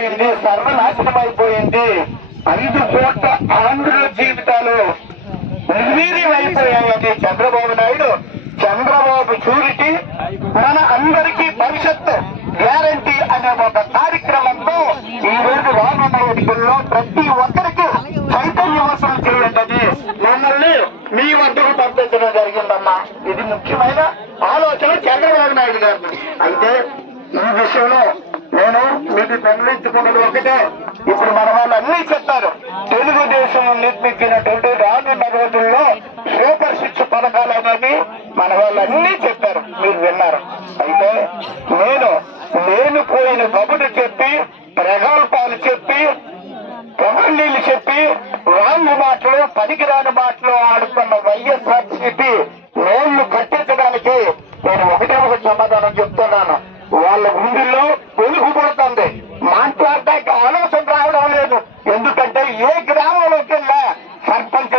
అయిపోయింది సర్వనాశనం అయిపోయింది ఐదు కోట్ల ఆంధ్రుల జీవితాలు నిర్వీర్యం అయిపోయాయని చంద్రబాబు నాయుడు. చంద్రబాబు చూరిటీ మన అందరికీ భవిష్యత్తు గ్యారంటీ అనే ఒక కార్యక్రమంతో ఈ రోజు రానున్న ఎన్నికల్లో ప్రతి ఒక్కరికి చైతన్యవసరం చేయండి. మిమ్మల్ని మీ వద్దకు పంపించడం జరిగిందమ్మా. ఇది ముఖ్యమైన ఆలోచన చంద్రబాబు నాయుడు గారిని అయితే ఈ విషయంలో నేను మీకు గమనించుకున్నది ఒకటే. ఇప్పుడు మన వాళ్ళు అన్ని చెప్పారు. తెలుగుదేశం నిర్మించినటువంటి రానున్న రోజుల్లో సూపర్ సిక్స్ పథకాలు అనేది మన వాళ్ళు అన్ని చెప్పారు. మీరు విన్నారు. అయితే నేను నేను పోయిన కబురు చెప్పి ప్రగల్పాలు చెప్పి పొగళ్ళీళ్ళు చెప్పి రాంగు మాటలు పనికిరాని మాటలు ఆడుతున్న వైఎస్ఆర్సీపీ నేళ్ళు కట్టించడానికి నేను ఒకటే ఒక సమాధానం చెప్తున్నాను. இவை கிராமங்களுக்கு இல்ல. சர்பஞ்ச்